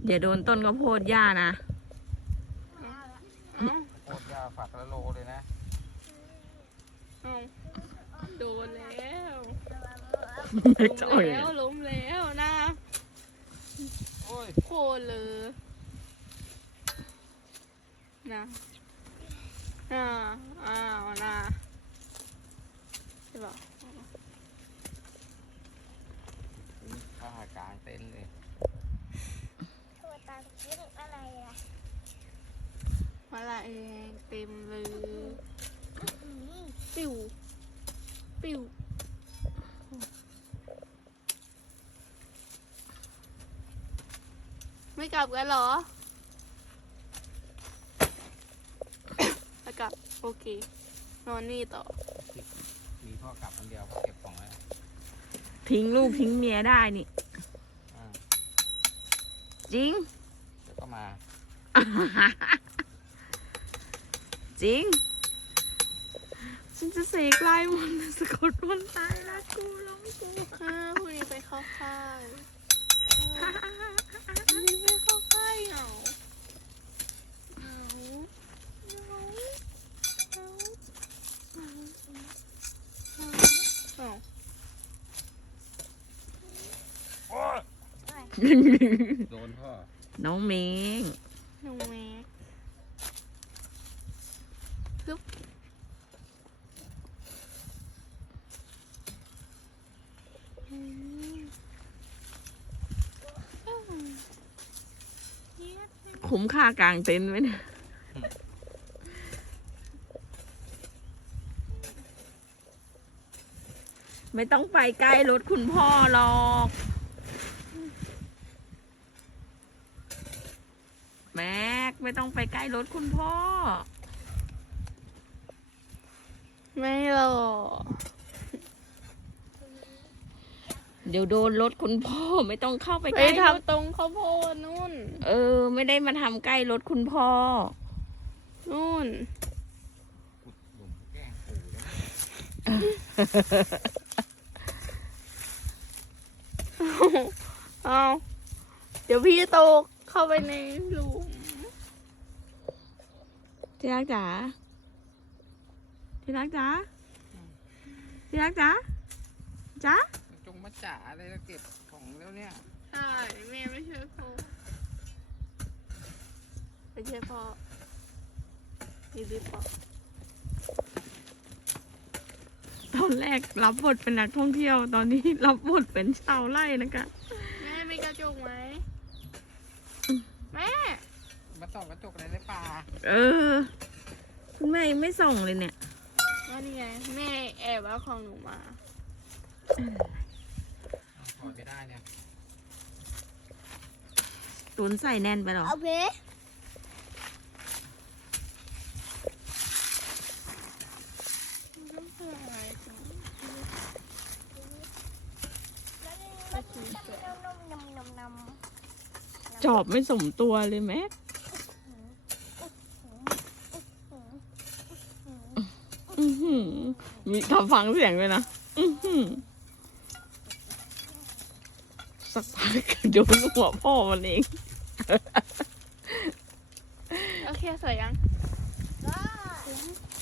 อย่าโดนต้นข้าวโพดหญ้านะโคตรยาฝักละโลเลยนะโดนแล้วไม่จ่อยล้มแล้วนะโอ้ยโคตรเลยนะอ้าวนะใช่ป่ะข้ากลางเต็นท์เลยตัวตาคิดอะไรอ่ะอะไรเต็มเลยปิวปิวไม่กลับกันเหรอไม่กลับโอเคนอนนี่ต่อมีพ่อกลับคนเดียวพ่อเก็บของแล้วทิ้งลูกทิ้งเมียได้นี่ จริงเดี๋ยวก็มาจริง ฉันจะเสกลายมนต์สะกดมนต์ตายนะกูร้องกูพรุ่งนี้ไปเข้าค่ายพรุ่งนี้ไปเข้าค่ายเหงาเหงาโดนพ่อน้องเมงน้องแม็กซึบคุ้มค่ากลางเต็นท์ไหมเนี่ยไม่ต้องไปใกล้รถคุณพ่อหรอกแม็กไม่ต้องไปใกล้รถคุณพ่อไม่หรอกเดี๋ยวโดนรถคุณพ่อไม่ต้องเข้าไปไปใกล้รถทำตรงข้าวโพดนู่นไม่ได้มาทำใกล้รถคุณพ่อนู่นขุดหลุมแกล้งปู่แล้วนะเอาเดี๋ยวพี่ตกเข้าไปในหลุมที่รักจ๋าที่รักจ๋าที่รักจ๋าจ๋าจงมาจ่าอะไรแล้วเก็บของแล้วเนี่ยใช่แม่ไม่ช่วยพ่อไม่ช่วยพ่อดีๆพ่อตอนแรกรับบทเป็นนักท่องเที่ยว ตอนนี้รับบทเป็นชาวไร่นะคะแม่มีกระจกไหมแม่มาส่องกระจกอะไรในป่าคุณแม่ยังไม่ส่งเลยเนี่ยว่านี่ไงแม่แอบเอาของหนูมาถอดไม่ได้เนี่ยตุนใส่แน่นไปหรอโอเคต้องเพื่ออะไรกันจอบไม่สมตัวเลยแม็กมีทำฟังเสียงเลยนะสักพักโดนหัวพ่อมันเองโอเคสวยยังว้า